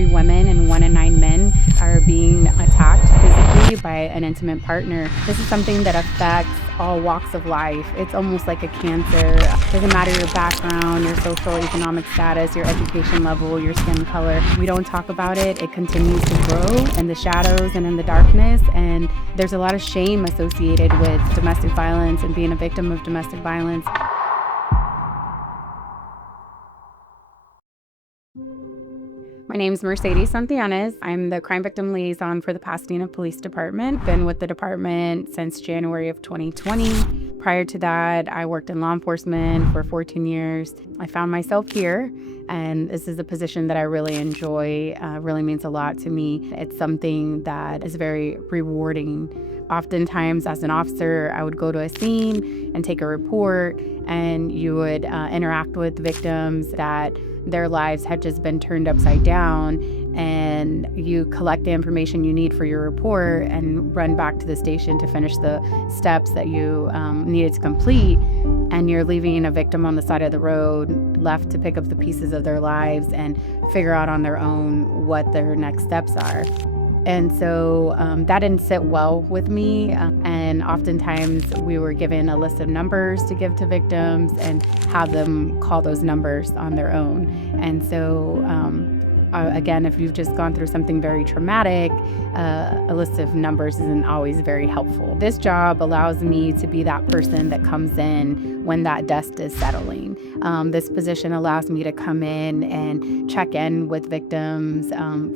3 women and 1 in 9 men are being attacked physically by an intimate partner. This is something that affects all walks of life. It's almost like a cancer. It doesn't matter your background, your social economic status, your education level, your skin color. We don't talk about it. It continues to grow in the shadows and in the darkness. And there's a lot of shame associated with domestic violence and being a victim of domestic violence. My name is Mercedes Santillanes. I'm the crime victim liaison for the Pasadena Police Department. Been with the department since January of 2020. Prior to that, I worked in law enforcement for 14 years. I found myself here, and this is a position that I really enjoy. Really means a lot to me. It's something that is very rewarding. Oftentimes, as an officer, I would go to a scene and take a report, and you would interact with victims that their lives had just been turned upside down, and you collect the information you need for your report and run back to the station to finish the steps that you needed to complete. And you're leaving a victim on the side of the road, left to pick up the pieces of their lives and figure out on their own what their next steps are. And so that didn't sit well with me. And oftentimes we were given a list of numbers to give to victims and have them call those numbers on their own. And so, again, if you've just gone through something very traumatic, a list of numbers isn't always very helpful. This job allows me to be that person that comes in when that dust is settling. This position allows me to come in and check in with victims.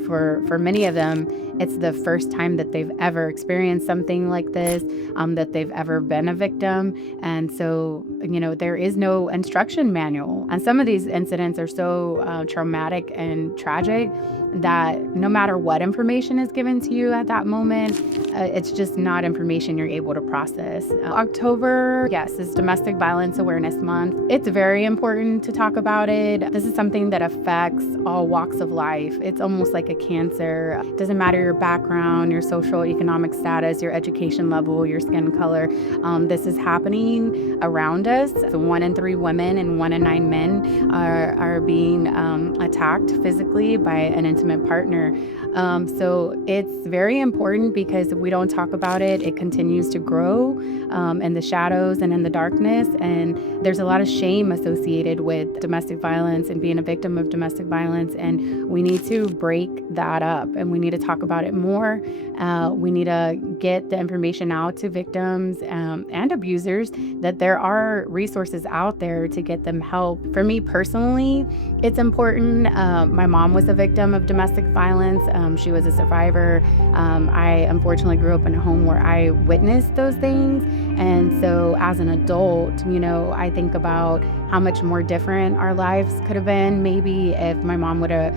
For many of them, it's the first time that they've ever experienced something like this, that they've ever been a victim. And so, there is no instruction manual. And some of these incidents are so traumatic and tragic that no matter what information is given to you at that moment, it's just not information you're able to process. October, yes, is Domestic Violence Awareness Month. It's very important to talk about it. This is something that affects all walks of life. It's almost like a cancer. It doesn't matter your background, your social economic status, your education level, your skin color. This is happening around us. So 1 in 3 women and 1 in 9 men are being attacked physically by an intimate partner. So it's very important because if we don't talk about it, it continues to grow in the shadows and in the darkness. And there's a lot of shame associated with domestic violence and being a victim of domestic violence. And we need to break that up, and we need to talk about it more. We need to get the information out to victims and abusers that there are resources out there to get them help. For me personally, it's important. My mom was a victim of domestic violence. She was a survivor. I unfortunately grew up in a home where I witnessed those things. And so as an adult, I think about how much more different our lives could have been maybe if my mom would have,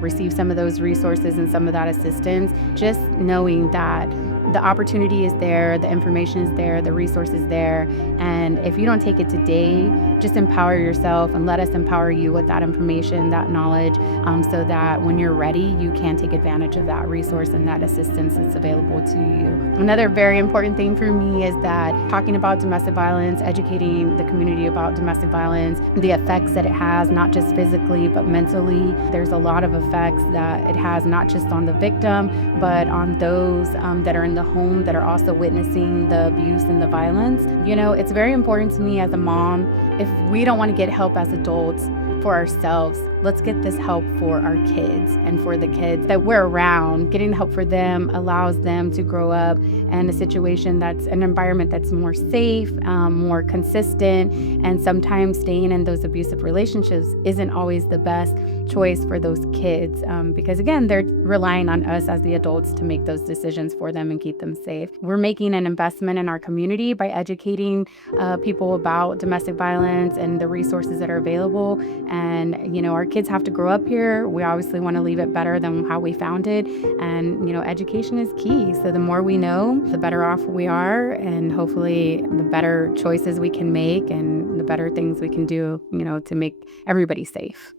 received some of those resources and some of that assistance. Just knowing that the opportunity is there, the information is there, the resource is there. And if you don't take it today, just empower yourself and let us empower you with that information, that knowledge, so that when you're ready, you can take advantage of that resource and that assistance that's available to you. Another very important thing for me is that talking about domestic violence, educating the community about domestic violence, the effects that it has, not just physically, but mentally. There's a lot of effects that it has, not just on the victim, but on those that are in the home that are also witnessing the abuse and the violence. It's very important to me as a mom. If we don't want to get help as adults for ourselves, let's get this help for our kids and for the kids that we're around. Getting help for them allows them to grow up in a situation that's an environment that's more safe, more consistent, and sometimes staying in those abusive relationships isn't always the best choice for those kids because, again, they're relying on us as the adults to make those decisions for them and keep them safe. We're making an investment in our community by educating people about domestic violence and the resources that are available. And, our kids have to grow up here. We obviously want to leave it better than how we found it. And, education is key. So the more we know, the better off we are. And hopefully the better choices we can make and the better things we can do, to make everybody safe.